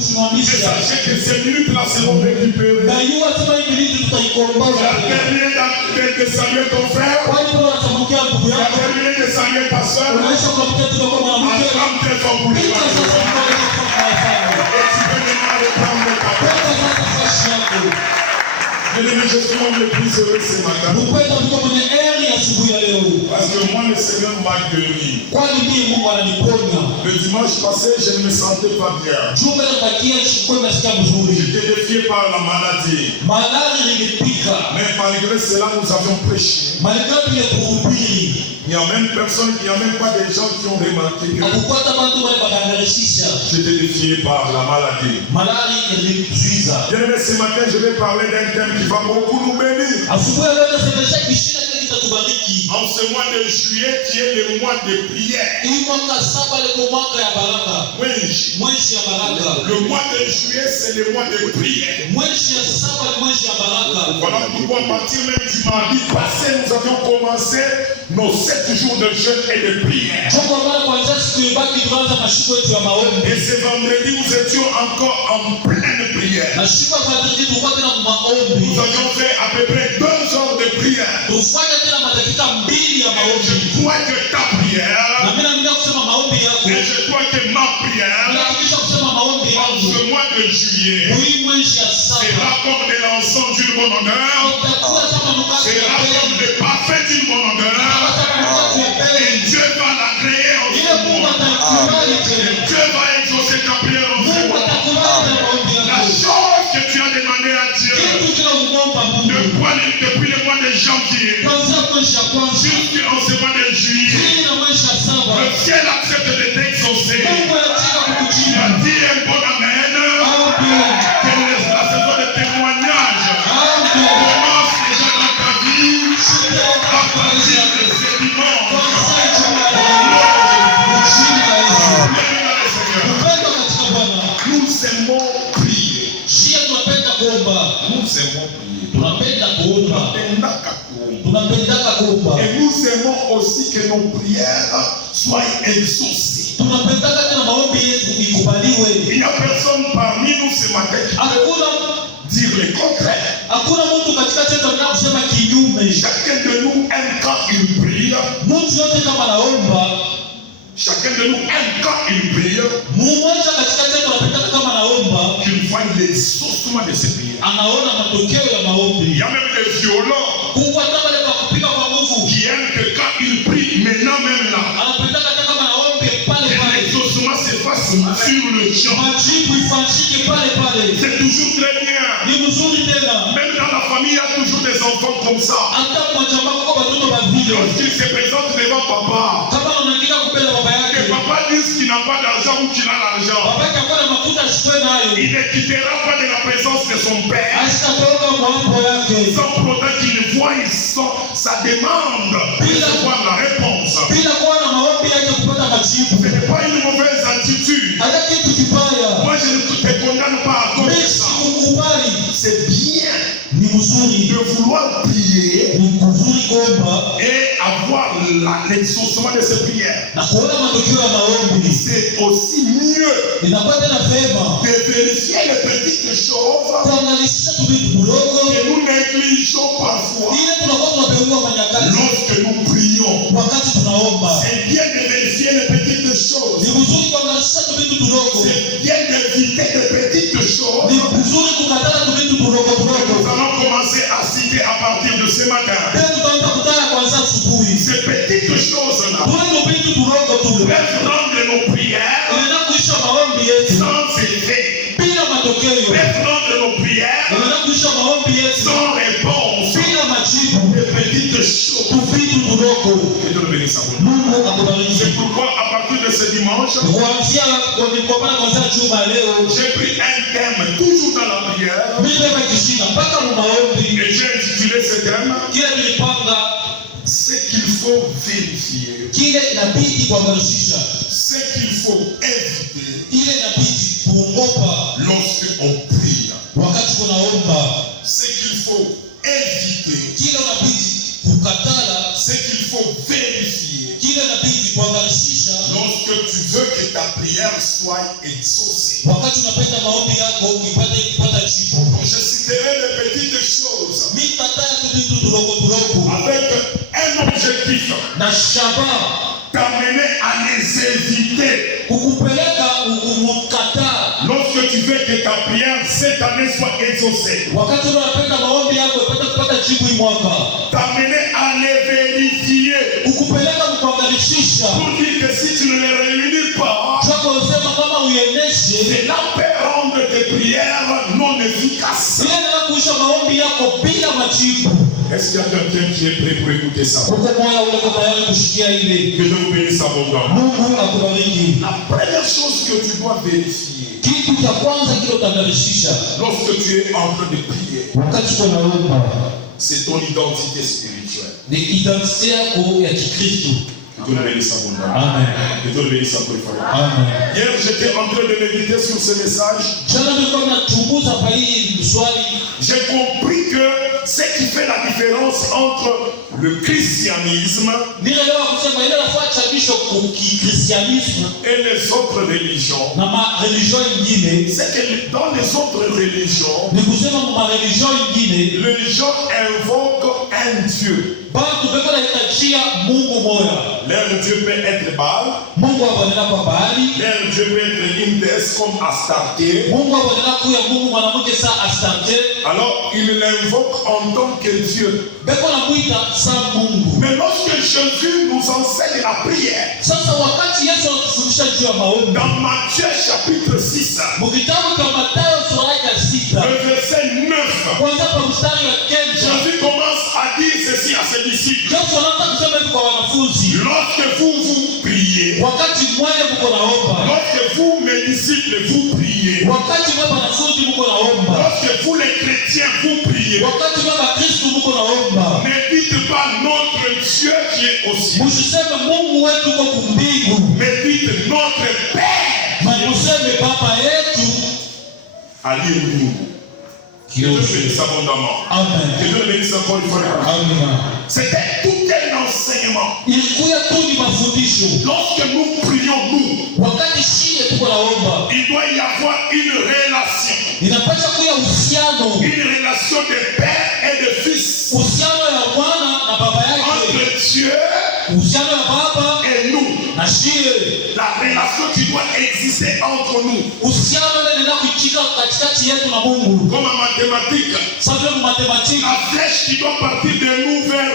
sachez que ces minutes-là seront récupérées. La dernière de saluer ton frère. La dernière de saluer ta soeur. Acclame très fort pour les gens. Et tu peux maintenant reprendre ta place. Je suis le plus heureux ce matin. Parce que moi, le Seigneur m'a guéri. Le dimanche passé, je ne me sentais pas bien. J'étais défié par la maladie. Mais malgré cela, nous avions prêché. Il n'y a même personne, il n'y a même pas des gens qui ont remarqué que j'étais défié par la maladie. Bien aimé, ce matin, je vais parler d'un thème qui va beaucoup nous bénir. En ce mois de juillet, qui est le mois de prière. Oui, le mois de juillet, c'est le mois de prière. Voilà pourquoi à partir même du mardi passé, nous avions commencé nos 7 jours de jeûne et de prière. Et ce vendredi, nous étions encore en pleine prière. Nous avions fait à peu près 2 heures de prière. Et je crois que ta prière, et je crois que ma prière, en ce mois de juillet, sera comme de l'encens d'une bonne odeur, sera comme des parfums d'une bonne odeur, et Dieu va la créer en ce mois. Et Dieu va exaucer ta prière en ce mois. La chose que tu as demandé à Dieu, depuis le mois de janvier, jusqu'en ce mois de juillet, le ciel accepte de t'exaucer. Tu as dit un bon amen. Que la saison de témoignage commence déjà dans ta vie à partir de ce dimanche. Nous aimons prier. Nous aimons prier. Et nous aimons aussi que nos prières soient exaucées. Il n'y a personne parmi nous ce matin qui peut dire le contraire. Chacun de nous aime quand il prie. Chacun de nous aime quand il prie qu'il voit l'exaucement de ses prières. Il y a même des violents qui aiment que quand il prie, maintenant même là, l'exaucement se fasse sur le champ. C'est toujours très bien. Même dans la famille, il y a toujours des enfants comme ça. Lorsqu'ils se présentent devant papa, que papa dise qu'il n'a pas d'argent ou qu'il a l'argent, il ne quittera pas de la présence de son père sans pour autant qu'il voie sa demande pour recevoir la réponse. Ce n'est pas une mauvaise attitude. Moi je ne te condamne pas à cause de ça. C'est bien de vouloir prier et avoir l'exaucement de ses prières. C'est aussi mieux de vérifier les petites choses que nous négligeons parfois lorsque nous prions. C'est bien de vérifier les petites choses. C'est bien d'éviter les petites choses. Nous allons commencer à citer à partir de ce matin. Ces petites choses-là peuvent rendre nos prières sans effet. Peuvent rendre nos prières sans réponse. Des petites choses. Que Dieu le bénisse. C'est pourquoi à partir de ce dimanche, j'ai pris un thème toujours dans la prière. Et j'ai intitulé ce thème ce qu'il faut vérifier, ce qu'il faut éviter lorsque on prie, ce qu'il faut éviter c'est qu'il faut vérifier. Lorsque tu veux que ta prière soit exaucée. Donc je citerai des petites choses avec un objectif, t'amener à les éviter. Lorsque tu veux que ta prière cette année soit exaucée, t'amener à les vérifier pour dire que si tu ne les réunis pas, cela peut rendre tes prières non efficaces. Est-ce qu'il y a quelqu'un qui est prêt pour écouter ça? Que Dieu vous bénisse abondamment. La première chose que tu dois vérifier lorsque tu es en train de prier, c'est ton identité spirituelle. Que Dieu le bénisse abondamment. Amen. Que Dieu le bénisse abondamment. Amen. Hier, j'étais en train de méditer sur ce message. J'ai compris que ce qui fait la différence entre le christianisme et les autres religions, c'est que dans les autres religions, les gens invoquent un Dieu. Leur Dieu peut être Baal, leur Dieu peut être une déesse comme Astarté. Alors ils l'invoquent en tant que Dieu. Mais lorsque Jésus nous enseigne la prière, dans Matthieu chapitre 6, le verset 9, Jésus commence à dire ceci à ses disciples. Lorsque vous priez, lorsque vous, mes disciples, vous priez, lorsque vous, les chrétiens, vous priez, ne dites pas notre Dieu qui est au ciel, mais dites notre Père. Alléluia. Que Dieu bénisse abondamment. Amen. Que Dieu bénisse encore une fois. C'était tout un enseignement. Lorsque nous prions, il doit y avoir une relation. Une relation de père et de fils. Entre Dieu et nous. La relation qui doit exister entre nous. Comme en mathématiques. La flèche qui doit partir de nous vers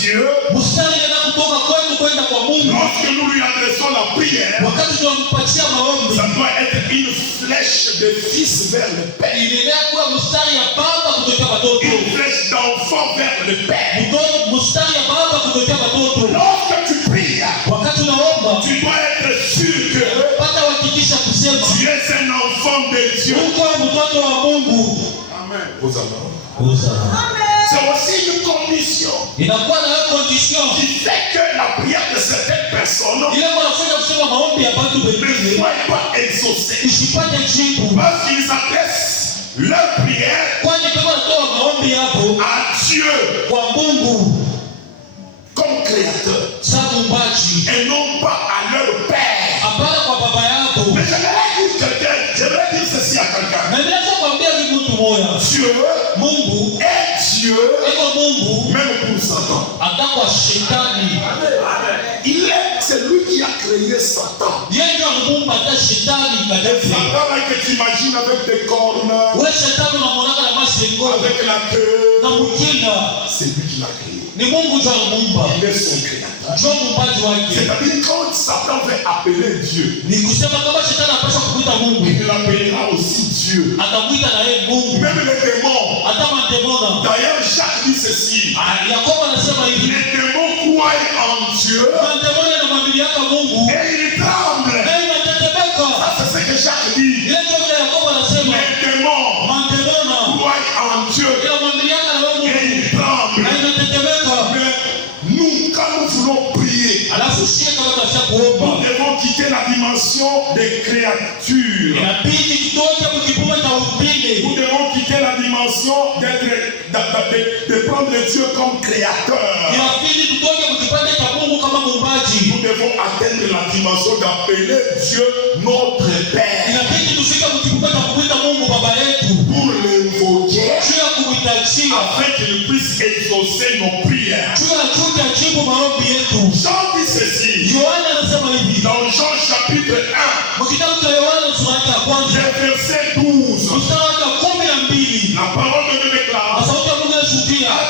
Dieu. Lorsque nous lui adressons la prière, ça doit être une flèche de fils vers le Père. Une flèche d'enfant vers le Père. Lorsque tu pries, tu dois être sûr que tu es un enfant de Dieu. Amen. C'est aussi une condition qui fait que la prière de certaines personnes ne soit pas exaucée. Parce qu'ils adressent leur prière à Dieu comme créateur et non pas à leur Père. Mais j'aimerais dire ceci à quelqu'un. Dieu est Dieu même pour Satan. C'est lui qui a créé Satan. Satan là que tu imagines avec des cornes, avec la queue, c'est lui qui l'a créé. Il est son créateur. C'est-à-dire quand Satan veut appeler Dieu, il l'appellera aussi Dieu. Même les démons. D'ailleurs Jacques dit ceci. Les démons croient en Dieu et ils tremblent. Ça c'est ce que Jacques dit. Les démons croient en Dieu et ils tremblent. Mais nous, quand nous voulons prier, nous devons quitter la dimension des créatures. Nous devons quitter la dimension de prendre Dieu Dieu comme créateur, nous devons atteindre la dimension d'appeler Dieu notre Père. Pour l'invoquer, afin qu'il puisse exaucer nos prières. Jean dit ceci dans Jean chapitre 1, verset 12. La parole de Dieu déclare à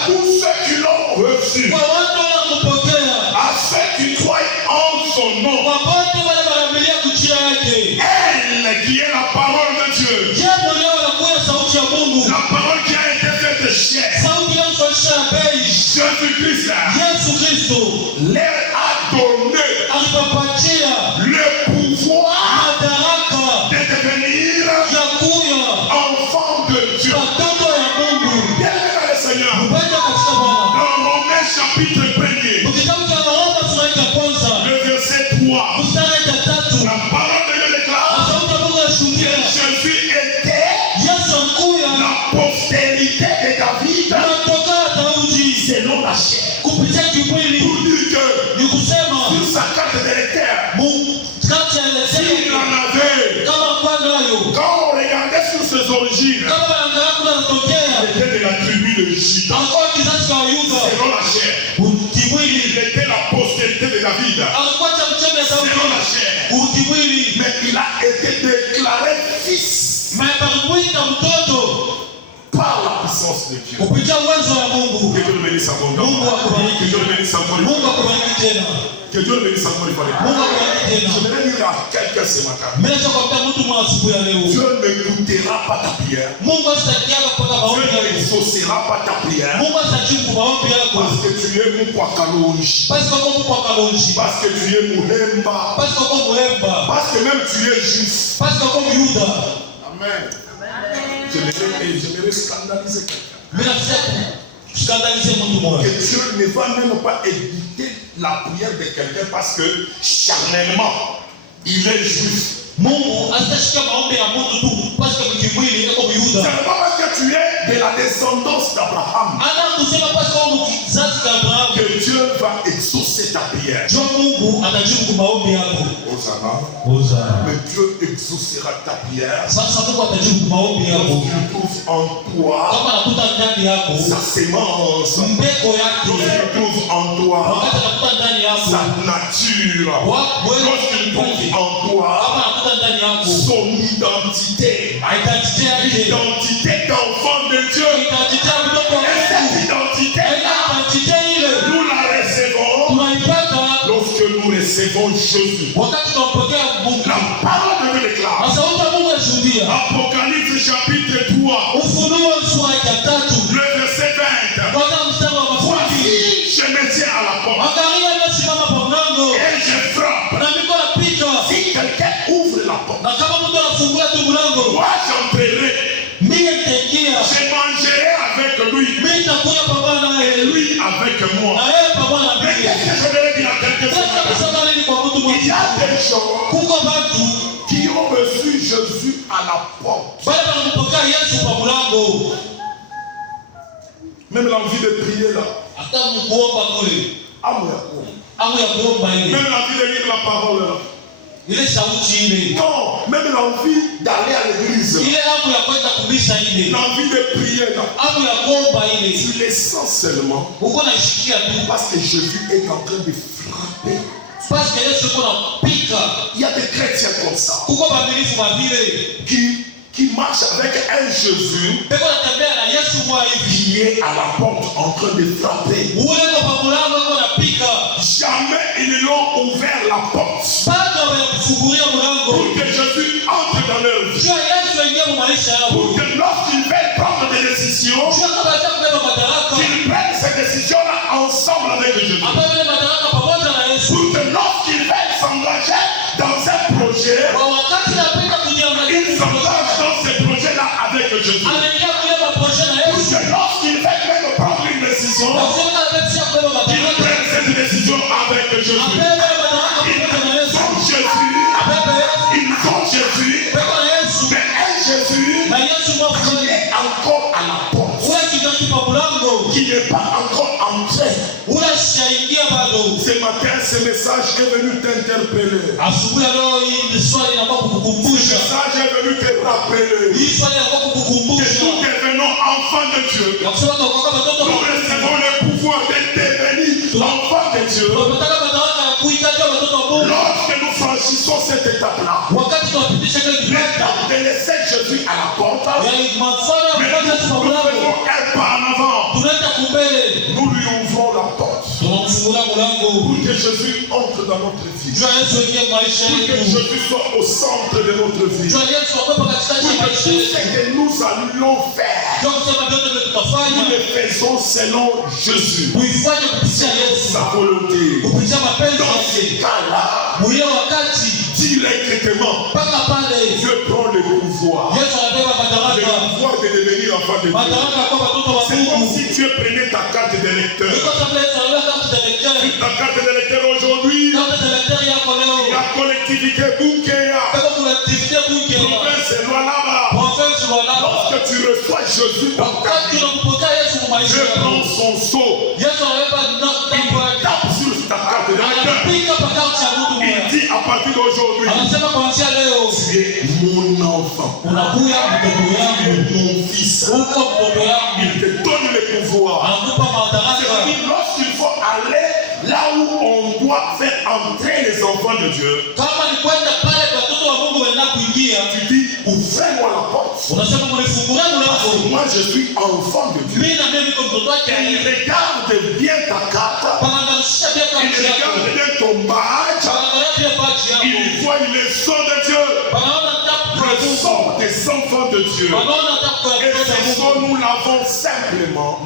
tous ceux qui l'ont reçu, à ceux qui croient en son nom, elle qui est la parole de Dieu, la parole qui a été faite chair, Jésus-Christ, leur a donné le pouvoir de devenir enfants de Dieu. Bien aimé dans le Seigneur, dans Romains chapitre 1er, le verset 3, la parole de Dieu déclare que Jésus était la postérité de David selon la chair. Pour dire que sur sa carte d'électeur, s'il en avait, quand on regardait sur ses origines, il était de la tribu de Juda selon la chair. Il était la postérité de David selon la chair. Mais il a été déclaré fils par la puissance de Dieu. Que Dieu le bénisse abondamment. Que Dieu le bénisse abondamment. Que Dieu le bénisse abondamment. J'aimerais dire à quelqu'un ce matin, Dieu n'écoutera pas ta prière. Dieu n'exaucera pas ta prière. Parce que tu es Mukwakalonji. Parce que tu es Muhemba. Parce que même tu es juste. Amen. J'aimerais scandaliser quelqu'un. Que Dieu ne va même pas éviter la prière de quelqu'un parce que charnellement, il est juste. C'est pas parce que tu es de la descendance d'Abraham que Dieu va exaucer ta prière. Mais Dieu exaucera ta prière lorsqu'il trouve en toi sa sémence, lorsqu'il trouve en toi sa nature, lorsqu'il trouve en toi son identité, l'identité d'enfant de Dieu. Et cette identité-là, nous la recevons lorsque nous recevons Jésus. La parole de Dieu déclare, Apocalypse chapitre 3, le verset 20. Voici, je me tiens à la porte et je frappe. Si quelqu'un ouvre la porte, moi j'entrerai, je mangerai avec lui et lui avec moi. Mais qu'est-ce que je vais dire à quelqu'un ce matin? Il y a des gens qui ont reçu Jésus à la porte. Même l'envie de prier là. Même l'envie de lire la parole là. Non, même l'envie d'aller à l'église. L'envie de prier là. Tu les sens seulement parce que Jésus est en train de frapper. Il y a des chrétiens comme ça qui marchent avec un Jésus qui est à la porte en train de frapper. Jamais ils n'ont ouvert la porte pour que Jésus entre dans leur vie. Pour que lorsqu'ils veulent prendre des décisions, qu'ils prennent ces décisions-là ensemble avec Jésus. Pour que lorsqu'ils veulent s'engager dans un projet, ils s'engagent dans ce projet-là avec Jésus. Pour que lorsqu'ils veulent même prendre une décision, qu'ils prennent cette décision avec Jésus. Ils ont Jésus, mais un Jésus qui est encore à la porte. qui n'est pas encore entré. Ce matin, ce message est venu t'interpeller. Ce message est venu te rappeler que nous devenons enfants de Dieu. Nous recevons le pouvoir de devenir enfants de Dieu. Lorsque nous franchissons cette étape-là, l'étape de laisser Jésus à la porte, mais nous faisons un pas en avant. Nous lui ouvrons la porte pour que Jésus entre dans notre vie, pour que Jésus soit au centre de notre vie, pour que tout ce que nous allons faire, nous le faisons selon Jésus, selon sa volonté. Dans ce cas-là, directement, Dieu prend le pouvoir. Le pouvoir de devenir enfant de Dieu. C'est comme si Dieu prenait ta carte d'électeur. Ta carte d'électeur aujourd'hui, la collectivité Boukéa, province Lualaba. Lorsque tu reçois Jésus dans ta vie, Dieu prend son sceau, il tape sur ta carte d'électeur. Il dit à partir d'aujourd'hui, tu es mon enfant, tu es mon fils. Il te donne le pouvoir. C'est-à-dire lorsqu'il faut aller là où on doit faire entrer les enfants de Dieu, tu dis ouvrez-moi la porte. Parce que moi je suis enfant de Dieu. Il regarde bien ta carte, il regarde bien ton badge, il voit le sang de Dieu, le sang des enfants de Dieu. Et ce sang nous l'avons simplement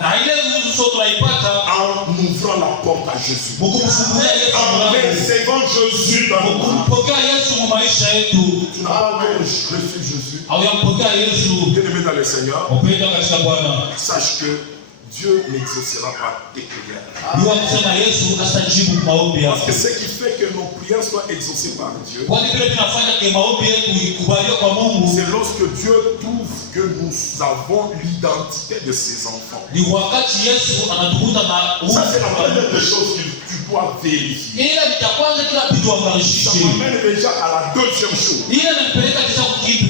en ouvrant la porte à Jésus, en recevant Jésus dans nos vies. Tu n'as pas reçu Jésus. Bien-aimé dans le Seigneur, sache que Dieu n'exaucera pas tes prières. Parce que ce qui fait que nos prières soient exaucées par Dieu, c'est lorsque Dieu trouve que nous avons l'identité de ses enfants. Ça, c'est la première des choses que tu dois vérifier. Ça m'amène déjà à la deuxième chose.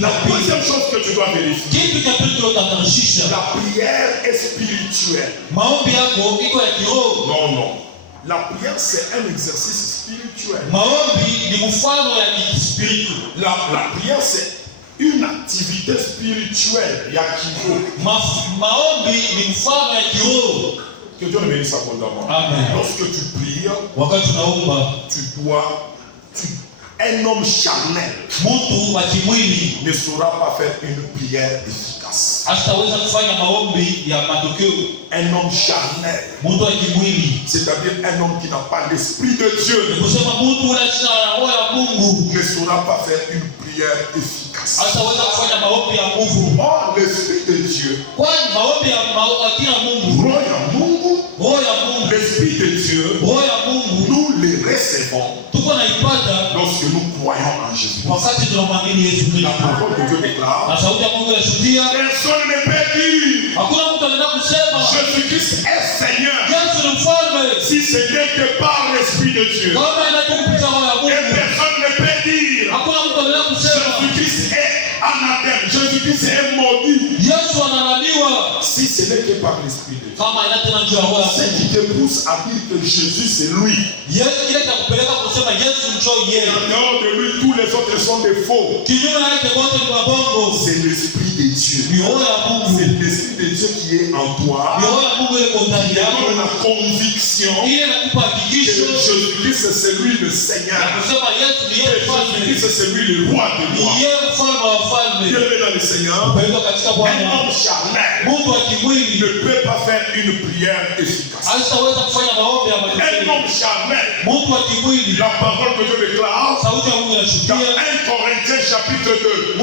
La deuxième chose que tu dois vérifier, la prière est spirituelle. Non. La prière, c'est un exercice spirituel. La prière, c'est une activité spirituelle. Que Dieu ne bénisse abondamment. Lorsque tu pries, un homme charnel ne saura pas faire une prière efficace. Un homme charnel, c'est-à-dire un homme qui n'a pas l'esprit de Dieu, ne saura pas faire une prière efficace. Or, l'esprit de Dieu, l'esprit de Dieu, nous les recevons lorsque nous croyons en Jésus. La parole de Dieu déclare, personne ne peut dire Jésus-Christ est Seigneur si ce n'est que par l'esprit de Dieu. Et personne ne peut dire Jésus-Christ est anathème, Jésus-Christ est maudit si ce n'est que par l'esprit de Dieu. Ce qui te pousse à dire que Jésus c'est lui. En dehors de lui, tous les autres sont des faux. C'est l'esprit de Dieu. C'est l'esprit de Dieu qui est en toi. Qui donne la conviction que Jésus-Christ c'est lui le Seigneur. Jésus-Christ c'est lui le roi de moi. Dieu est dans le Seigneur. Un homme charnel ne peut pas faire une prière efficace. Un homme charnel, la parole que Dieu déclare dans 1 Corinthiens chapitre 2.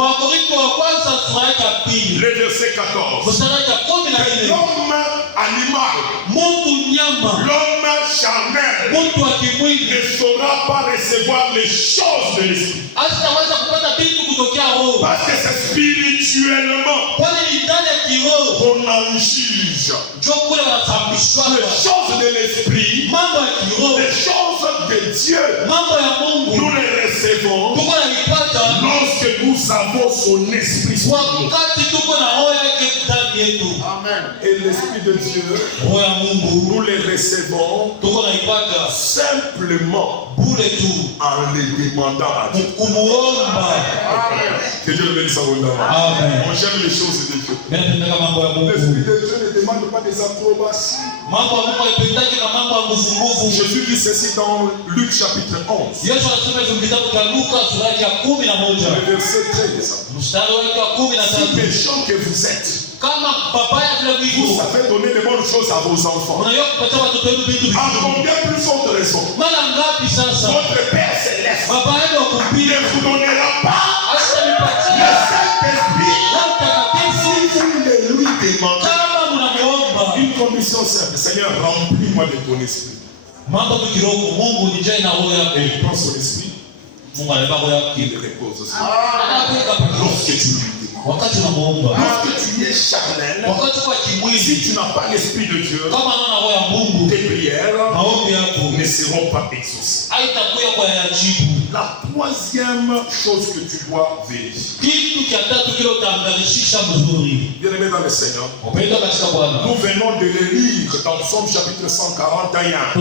Le verset 14. L'homme animal, l'homme charnel ne saura pas recevoir les choses de l'esprit. Parce que c'est spirituellement qu'on en juge. Les choses de l'esprit, les choses de Dieu, nous les recevons lorsque nous avons son esprit. Amen. Et l'esprit de Dieu, nous les recevons simplement en les demandant à Dieu. Que Dieu le bénisse abondamment. On j'aime les choses de Dieu. L'esprit de Dieu ne demande pas des acrobaties. Jésus dit ceci dans Luc chapitre 11. Le verset 13. Si méchant que vous êtes, vous savez donner les bonnes choses à vos enfants, à combien plus forte raison votre Père Céleste ne vous donnera pas le Saint-Esprit si vous le lui demandez. Une condition simple: Seigneur, remplis-moi de ton esprit. Et il prend son esprit, il le repose aussi. Lorsque tu lui demandes, lorsque tu es charnel, si tu n'as pas l'esprit de Dieu, tes prières ne seront pas exaucées. La troisième chose que tu dois vérifier, bien-aimé dans le Seigneur, nous venons de le lire dans Psaume chapitre 141,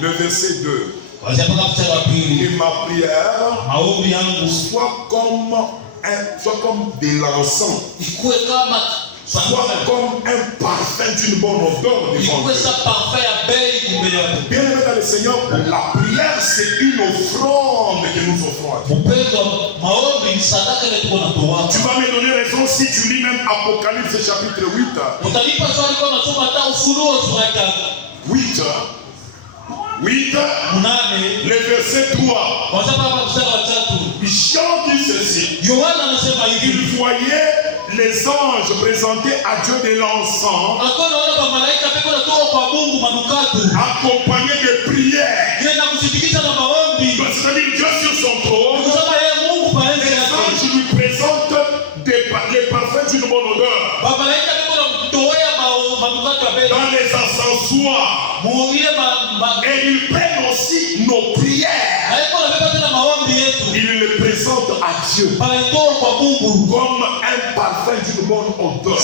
le verset 2. Et ma prière soit comme de l'encens, soit comme un parfum d'une bonne odeur devant Dieu. Bien-aimé dans le Seigneur, la prière c'est une offrande que nous offrons à Dieu. Tu vas me donner raison si tu lis même Apocalypse chapitre 8. 8, le verset 3. Jean dit ceci: il voyait les anges présenter à Dieu de l'encens, accompagnés de prières. C'est-à-dire Dieu sur son trône, les anges lui présentent les parfums d'une bonne odeur. Dans les ascensoirs, et ils prennent aussi nos prières, ils les présentent à Dieu comme un parfum d'une bonne odeur.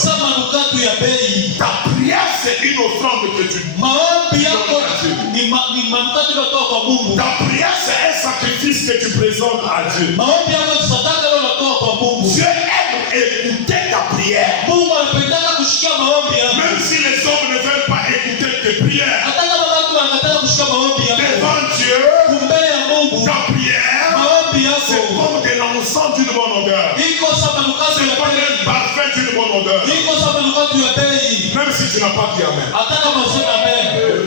Ta prière c'est une offrande que tu donnes à Dieu. Ta prière c'est un sacrifice que tu présentes à Dieu. Dieu aime écouter ta prière. Même si les hommes ne veulent pas écouter tes prières, devant Dieu, ta prière, c'est comme de l'encens d'une bonne odeur. C'est comme un parfum d'une bonne odeur. Même si tu n'as pas dit Amen. Dieu te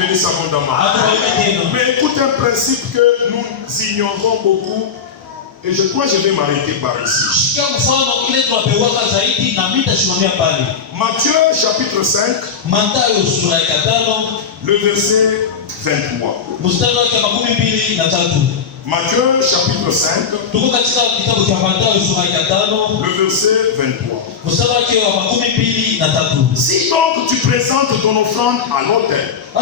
bénisse abondamment. Mais écoute un principe que nous ignorons beaucoup. Et je crois que je vais m'arrêter par ici. Matthieu chapitre 5, le verset 23. Matthieu chapitre 5, le verset 23. Si donc tu présentes ton offrande à l'autel, et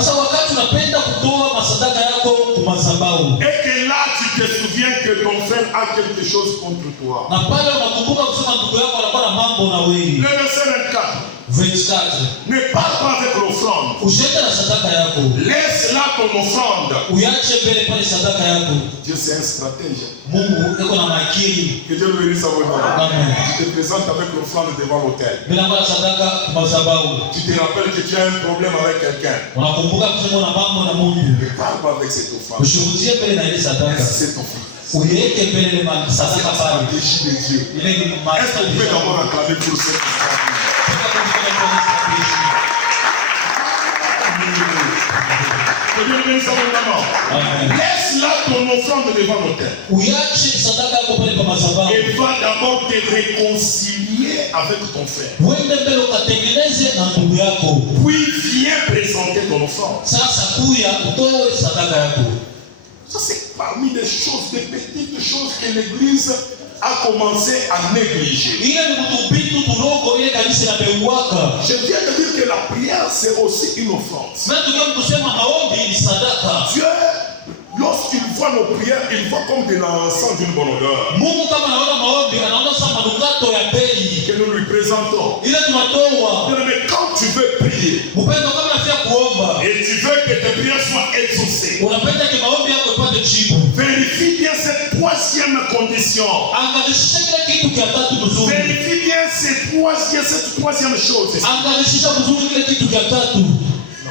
que là tu te souviens que ton frère a quelque chose contre toi, le verset 24. Ne parle pas avec l'offrande. Laisse là ton offrande. Dieu c'est un stratège. Que Dieu le bénisse abondamment. Tu te présentes avec l'offrande devant l'autel. Tu te rappelles que tu as un problème avec quelqu'un. Ne parle pas avec cette offrande. C'est ton fils. C'est la stratégie de Dieu. Est-ce qu'on peut d'abord acclamer pour cette stratégie? Laisse là ton offrande devant l'autel. Et va d'abord te réconcilier avec ton frère. Puis viens présenter ton offrande. Ça c'est parmi les choses, des petites choses que l'Église a commencé à négliger. Je viens de dire que la prière c'est aussi une offrande. Dieu, lorsqu'il voit nos prières, il voit comme de l'encens d'une bonne odeur que nous lui présentons. Mais quand tu veux prier et tu veux que tes prières soient exaucées, vérifie bien cette troisième condition. Vérifie bien cette troisième chose. Tu n'as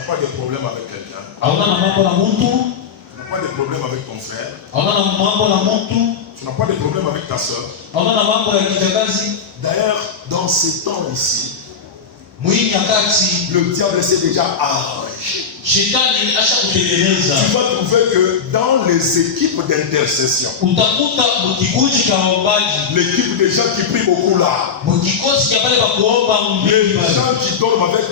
pas de problème avec quelqu'un. Tu n'as pas de problème avec ton frère. Tu n'as pas de problème avec ta soeur. D'ailleurs, dans ces temps ici, le diable s'est déjà arrangé. Tu vas trouver que dans les équipes d'intercession, l'équipe des gens qui prient beaucoup là, les gens qui dorment avec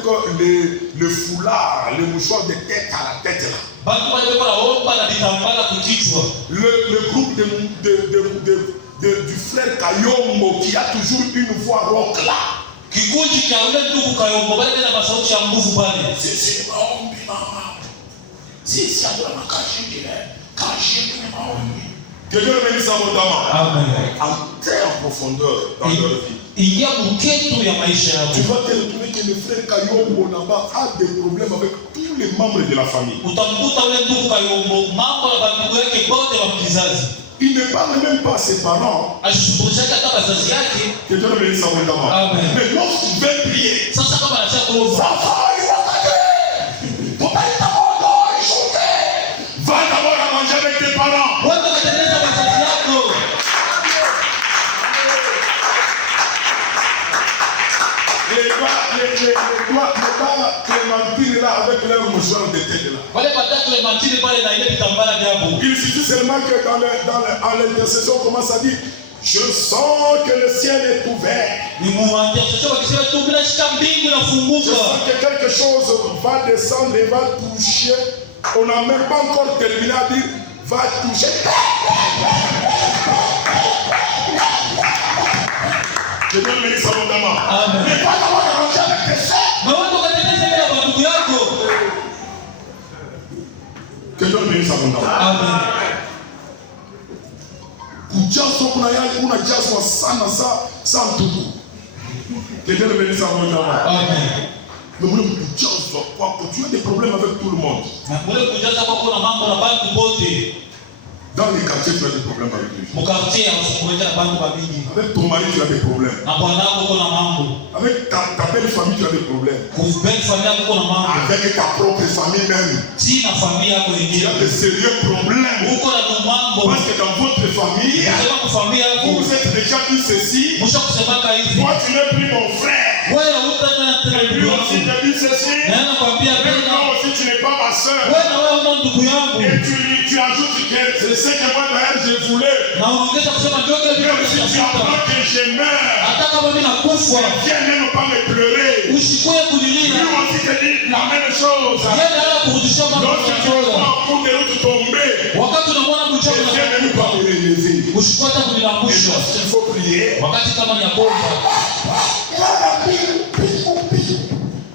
le foulard, le mouchoir de tête à la tête là, le groupe du frère Kayombo qui a toujours une voix rock là. Que Dieu bénisse abondamment. Entrer en profondeur dans leur vie. Tu vas te retrouver que le frère Kayombo là-bas a des problèmes avec tous les membres de la famille. Il ne parle même pas à ses parents. Que Dieu le bénisse abondamment. Mais lorsqu'il veut prier, ça va, il va va d'abord à manger avec tes parents. Les doigts Clémentine là avec leur mouchoir de tête là. Il suffit seulement que dans l'intercession on commence à dire: je sens que le ciel est ouvert. Je sens que quelque chose va descendre et va toucher. On n'a même pas encore terminé à dire va toucher. Je donne mes abondamment. Mais pas d'avoir arrangé avec tes soeurs. Que Dieu bénisse abondamment. Amen. Kujazwa kunajazwa sana sana ndugu. Que Dieu bénisse abondamment. Amen. Mais vous kujazwa kwa tu as des problèmes avec tout le monde. Dans les quartiers, tu as des problèmes avec les gens. Avec ton mari, tu as des problèmes. Avec ta belle famille, tu as des problèmes. Avec ta propre famille même, tu as des sérieux problèmes. Parce que dans votre famille, vous vous êtes déjà dit ceci. Moi, tu n'es plus mon frère. Et lui aussi te dit ceci. Même toi aussi, tu n'es pas ma soeur. Et tu ajoutes que c'est ce que moi d'ailleurs je voulais. Mais si tu apprends que je meurs, viens même pas me pleurer. Lui aussi te dit la même chose. Lorsque tu vois un coup de route tomber, viens même pas me relever. Et lorsqu'il faut prier,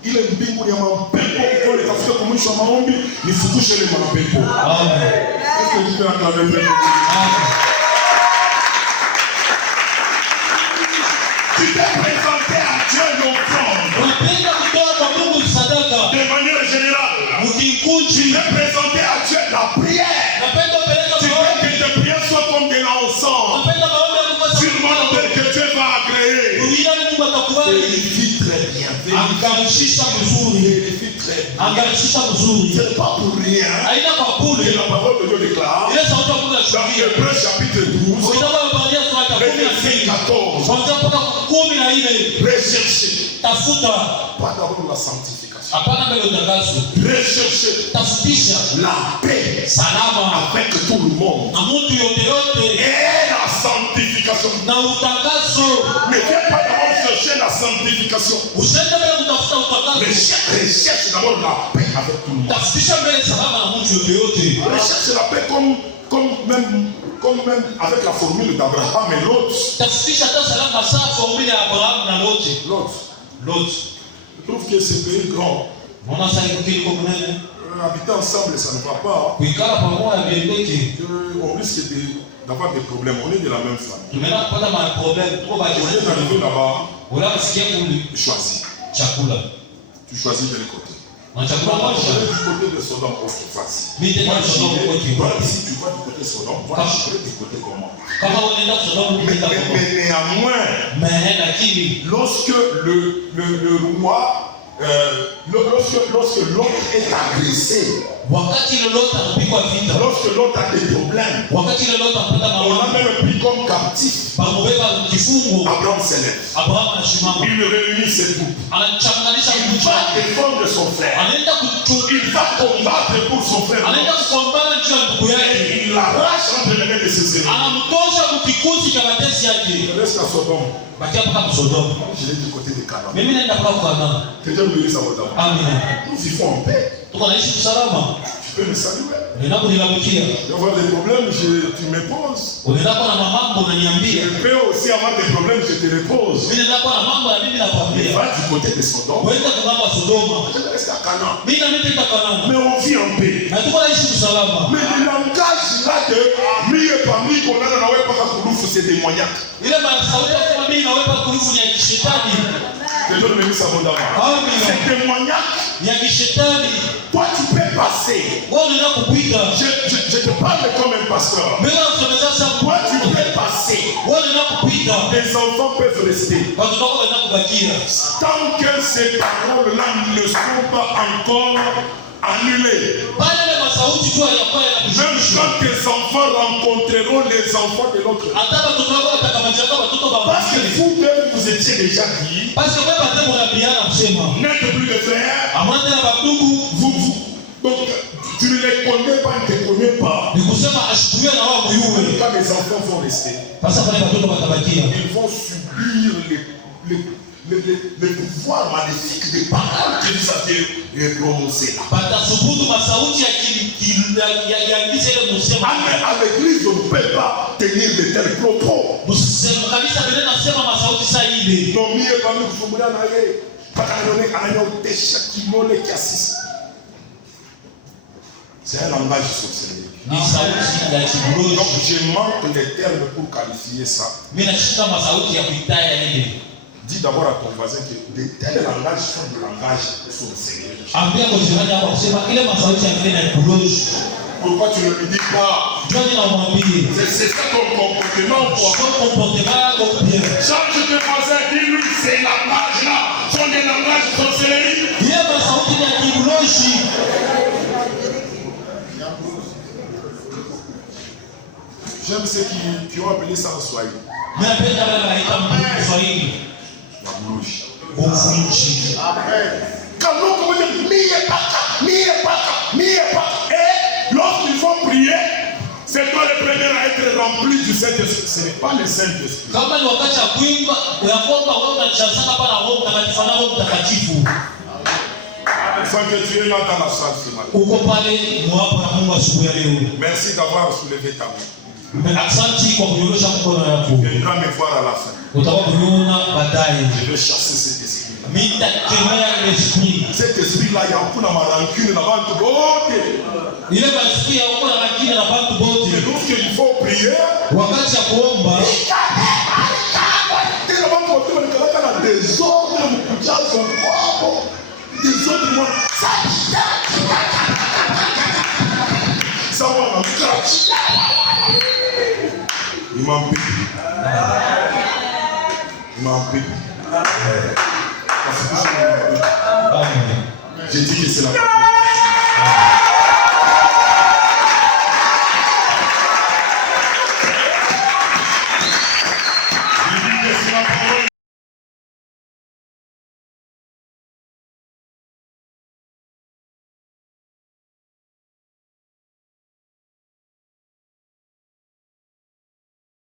ile mbingu ya mapepo kule kafika kwa mwisho wa maombi nifukushe ile mapepo. Amen. Est-ce que tu peux acclamer le Seigneur? Tu t'es présenté à Dieu l'offrande. De manière générale. Tu t'es présenté à Dieu la prière. Tu veux que tes prières soient comme de l'encens. Sûrement que Dieu va agréer. Vérifie très bien. Angarishisha mzuri. C'est pas pour rien. Que la parole de Dieu déclare. Dans Hébreux chapitre 12. Verset 14. Recherchez. Pas d'abord la sanctification. Recherchez la paix avec tout le monde et la sanctification. Ne viens pas d'abord chercher la sanctification. Recherche d'abord la paix avec tout le monde. Recherche la paix comme même avec la formule d'Abraham et Lot. L'autre. Je trouve que ce pays grand. Habiter ensemble, ça ne va pas. On risque d'avoir des problèmes. On est de la même famille. Au lieu d'arriver là-bas, tu choisis. Tu choisis de côté. Moi, je vais du côté de Sodome, autre face. Moi, si tu vas du côté de Sodome, moi, je vais du côté comment. Mais néanmoins, lorsque le roi, lorsque l'autre est agressé, lorsque l'autre a des problèmes, on l'a même pris comme captif. Abraham s'élève. Il réunit ses troupes. Il va défendre son frère. Il va combattre pour son frère. Et il l'arrache entre les mains de ses ennemis. Il reste à Sodome. Je l'ai du côté de Canaan. Que Dieu nous bénisse abondamment. Nous vivons en paix. Tu peux me saluer. Il y avoir des problèmes, tu me poses. Je peux aussi avoir des problèmes, je te les pose. Mais va du côté de Sodome. Je reste à Canaan. Mais on vit en paix. Mais le langage là de mieux parmi qu'on a dans la web c'est des moyens. Que Dieu nous bénisse abondamment. C'est des moyens. Toi tu peux passer. Je te parle comme un pasteur. Toi tu peux passer. Les enfants peuvent rester. Tant que ces paroles-là ne sont pas encore annulées. Même quand tes enfants rencontreront les enfants de l'autre. Parce que vous étiez déjà dit. N'êtes plus de frères. Donc tu ne les connais pas, ne te connais pas. Quand les enfants vont rester, ils vont subir le pouvoir maléfique des paroles que vous avez prononcées là. À l'église, on ne peut pas tenir de tels propos. C'est un langage sorcellerie. Donc je manque les termes pour qualifier ça. Dis d'abord à ton voisin que de tels langages sont des langages sorcellerie. Pourquoi tu ne me dis pas? C'est ça ton comportement. Change tes voisins, dis-lui, ces langages-là sont des langages sorcellerie. J'aime ceux qui ont appelé ça en Swahili. La bouche. Et lorsqu'ils vont prier, c'est toi le premier à être rempli du Saint-Esprit. Ce n'est pas le Saint-Esprit. Sans que tu es là dans la salle ce matin. Merci d'avoir soulevé ta main. Tu viendras me voir à la fin. Je vais chasser cet esprit. Cet esprit-là, il y a beaucoup de rancune là-bas. Et lorsqu'il faut prier, il m'en prie. Il m'en prie. J'ai dit que c'est la